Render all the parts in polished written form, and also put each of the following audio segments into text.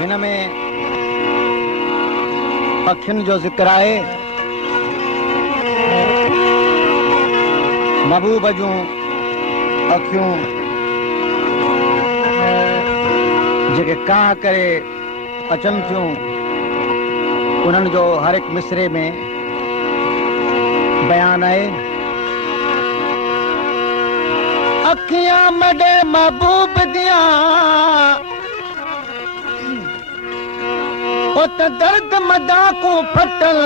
हिन में पखियुनि जो ज़िक्र आहे। महबूब जूं अखियूं जेके काह करे अचनि थियूं, उन्हनि जो हर हिकु मिसरे में बयान आहे। अखियां मडे महबूब दियां ओ त दर्द मदाकू फटल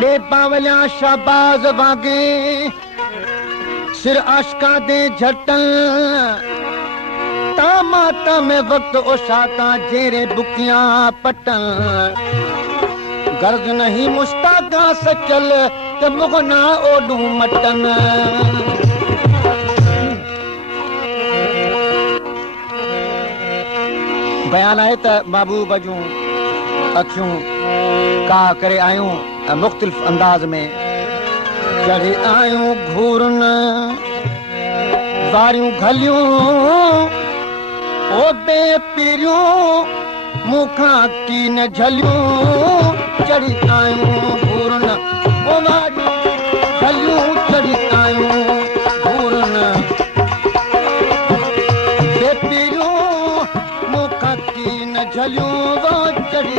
दे पावलिया शाबाज वागे सिर आशका दे झटल तामाता में वक्त ओशाता जेरे बुकियां पटल गर्ज नहीं मुस्ताका सचल ते मुगना ओडू मटन। बयान आहे त महबूब जूं अखियूं काह करे आयूं मुख़्तलिफ़ अंदाज में चढ़ी आयूं घूरन वारियूं घलियूं ओ बेपीरियूं मुखां की न झलियूं चढ़ी आयूं घूरन ओ वारियूं घलियूं चढ़ी आयूं घूरन बेपीरियूं मुखां की न झलियूं वो चढ़ी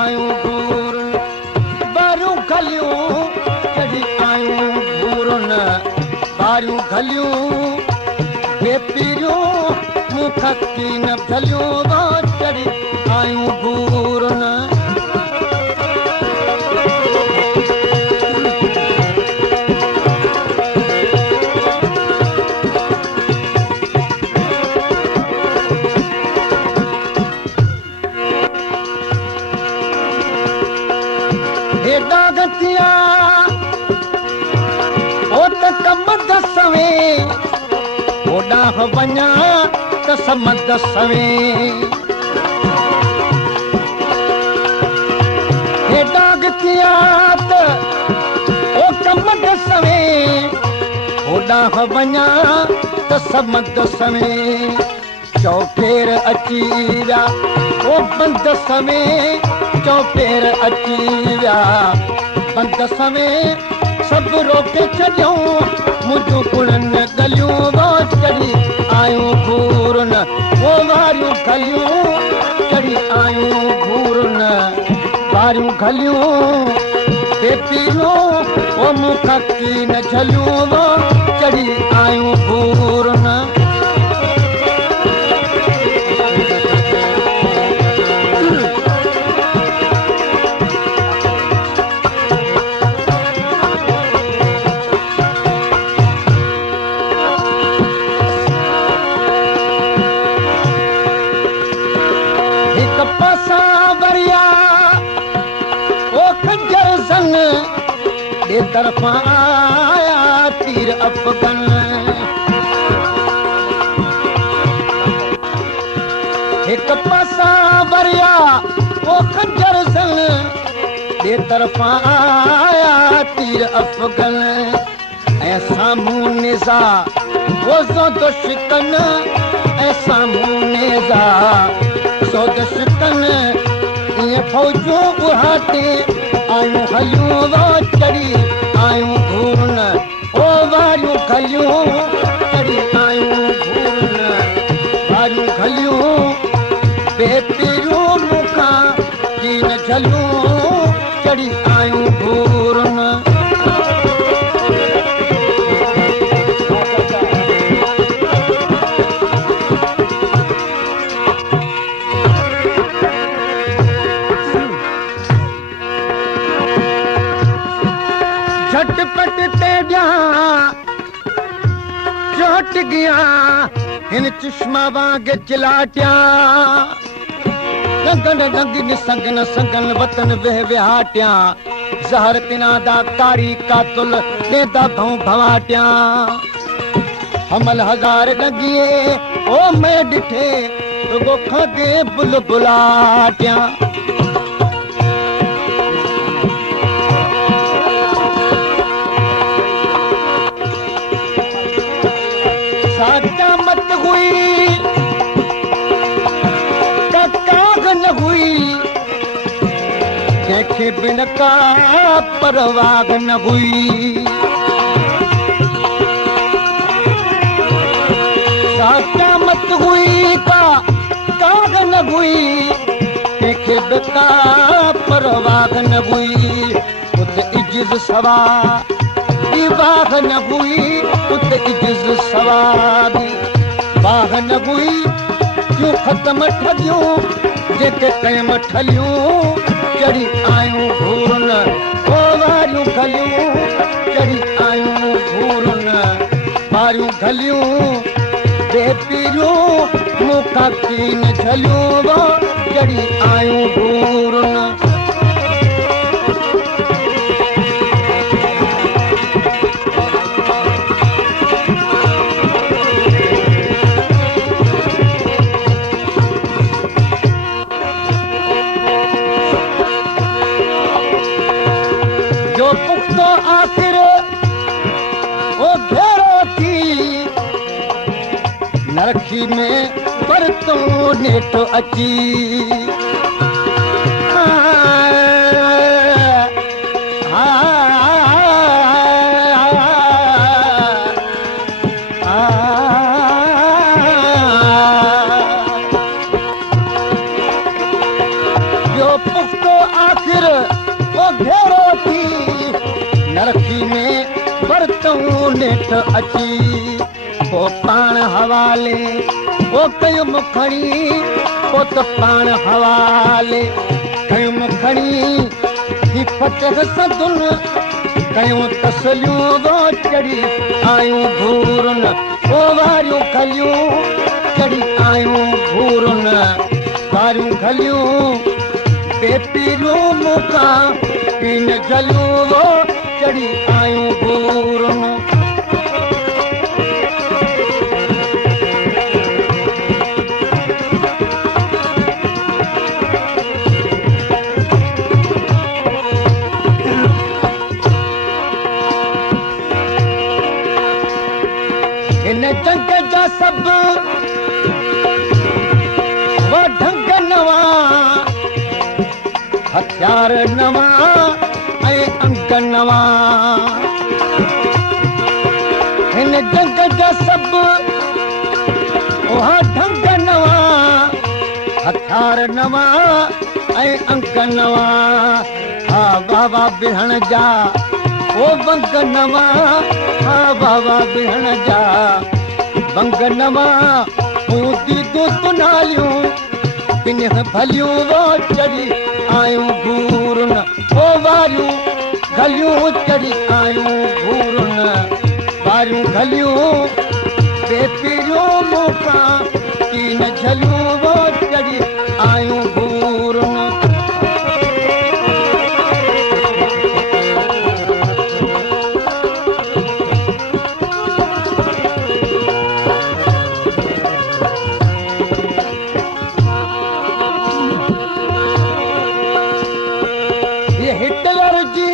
आयूं घूरन वारियूं घलियूं चढ़ी आयूं घूरन वारियूं घलियूं बेपीरियूं मुखां की न झलियूं वो चढ़ी आयूं घूरन। हेॾा गतिया ओ त कम दसवे होॾा वञा त समद सवे हेॾा गतिया त ओ कम दसवे होॾा वञा त समद सवे चौफेर अची विया ओ बंद सवे चौफेर अची विया बंद सवे सभु रोके छॾियूं मुंहिंजूं कुड़नि गलियूं वो चढ़ी आयूं घूरन वो वारियूं गलियूं चढ़ी आयूं घूरन वारियूं गलियूं बेपीरियूं वो मुखां की न झलियूं वो चढ़ी आयूं घूरन। तरफा आया तीर अफगन एक पासा वरिया वो खंजर सन बे तरफा आया तीर अफगन ऐं साम्हूं निज़ा वो ज़ोद शिकन ऐं साम्हूं निज़ा ज़ोद शिकन ईअं फौजूं उहाटे आयूं हलियूं वो चढ़ी आयूं घूरन ओ वारियूं गलियूं चढ़ी आयूं घूरन वारियूं गलियूं बेपीरियूं मुखां की न झलियूं चढ़ी आयूं घूरन। झटपट ते ॾियां चोट गया हिन चश्मा वांग चिलाटिया गंगन गंगी संगन संगन वतन वेह विहाटिया ज़हर पिना दा कारी कातुल देदा भौं भवाटिया हमल हजार लगिए ओ मैं डिठे रुगो खादे बुलबुलाटिया कंहिंखे बिन का परवाह न हुई क़यामत हुई का काग न हुई कंहिंखे बिका परवाह न हुई उते इज्ज़त सवा ई वाह न हुई उते इज्ज़त सवा वाह न हुई क्यों ख़त्म ठगियूं जेके क़यम ठलियूं चढ़ी आयूं घूरन ओ वारियूं गलियूं चढ़ी आयूं घूरन वारियूं गलियूं बेपीरियूं मूंखां कीन झलियूं वो चढ़ी आयूं घूरन जो पुख्तो आखिर ओ घेरो थी नरखी में पर तू नेठ अची जो पुख्तो आखिर वो घेरो थी नरखी में पर तू नेठ अची ओ पाण हवाले ओ कयुम खणी ओ त पाण हवाले कयुम खणी ही फतेह सदुन कयूं तसलियूं वो चढ़ी आयूं घूरन ओ वारियूं गलियूं चढ़ी आयूं घूरन वारियूं गलियूं बेपीरियूं मूंखां पीन जलियूं वो चढ़ी आयूं घूरन इन जंग जा सब वो ढंग नवा हथियार नवा ऐं अंग नवा इन जंग जा सब वो ढंग नवा हथियार नवा ऐं अंग नवा हा बाबा बिहण जा ओ बंग नवा हा बाबा बिहण जा बंग नवा ऊंदी तूं नालियूं बिन भलियूं वो चढ़ी आयूं घूरन ओ वारियूं गलियूं चढ़ी आयूं घूरन वारियूं गलियूं बेपीरियूं मूंखां कीन झलियूं वो चढ़ी आयूं घूरन हिटलर जी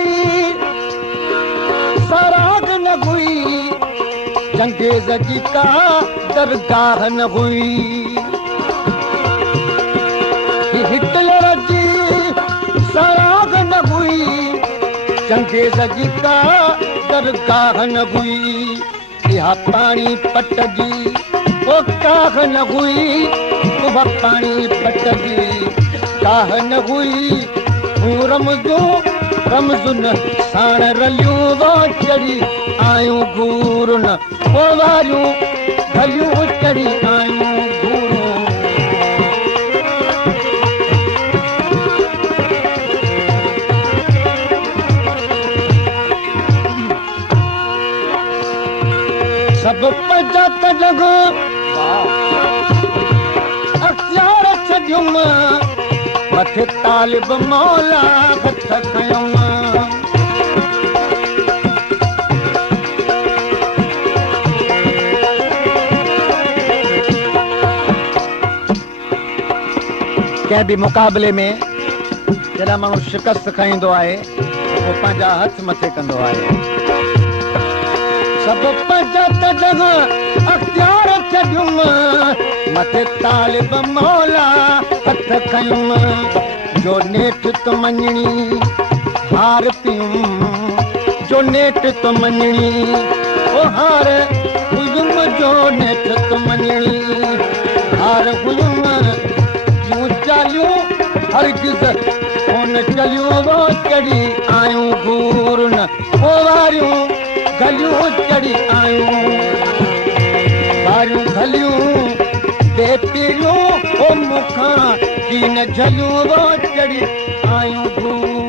सराग न हुई चंगेज़ जी का दरगाह न हुई हिटलर जी सराग न हुई चंगेज़ जी का दरगाह न हुई इहा पानी पट जी ओ काह न हुई उहा पानी पट जी काह न हुई रमज़ुन साण रलियूं वो चढ़ी आयूं घूरन ओ वारियूं गलियूं चढ़ी आयूं घूरन सब पंजा तजग अख्तियार छॾियुम मथे तालिब मौला हथ खयुम कंहिं बि मुक़ाबले में जॾहिं माण्हू शिकस्त खाईंदो आहे उहो पंहिंजा हथ मथे कंदो आहे सभु पंहिंजा तजग अख्तियार छॾियुम मथे तालिब मौला हथ हथ खयूं जो नेठ तो मञणी हार पियूं जो नेठ तो मञणी ओ हार हुयुम जो नेठ तो मञणी हार हुयुम यूं चालियूं हरगिज़ कोन चलियूं वो चढ़ी आयूं घूर न वारियूं गलियूं चढ़ी आयूं वारियूं गलियूं बेपीरियूं ओ मुखां की न झलियूं वो चढ़ी आयूं घूर